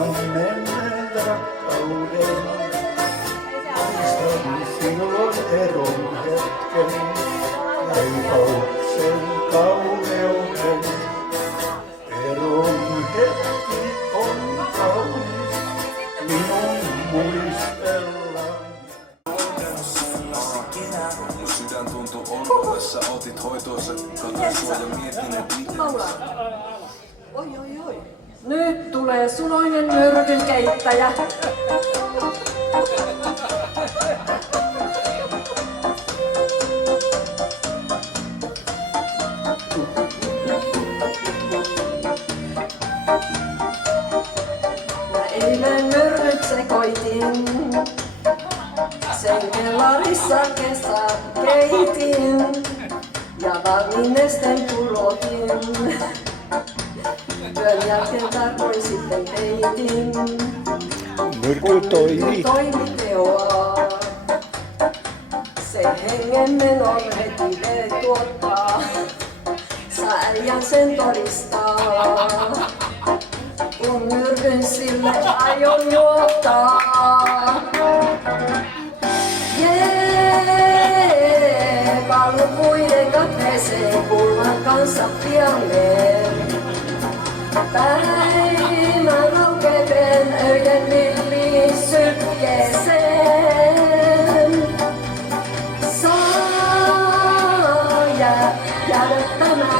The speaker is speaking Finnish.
menneen rakkauden. Muistan silloin eron hetken, kaipauksen kauneuden. Eron hetki on kaunis, minun muistellaan. Mun sydän tuntuu ollessa, otit hoitoonsa, katsoin sua ja mietin, et mitä. Oi. Nyt tulee suloinen myrkyn keittäjä. Mä eilen myrkyt sekoitin. Sen kellarissa kesä keitin. Ja valminesten purotin. Työn jälkeen tarkoin sitten peitin. Myrky toimi. Toimi teoa. Se hengen menon heti vee tuottaa. Sä äijän sen todistaa. Kun myrkyn sille aion juottaa. Jee, palmupuiden katveeseen pulman kanssa pianeen. Päivän laukeuden öiden villiin sykkeeseen. Saa jäädä tämä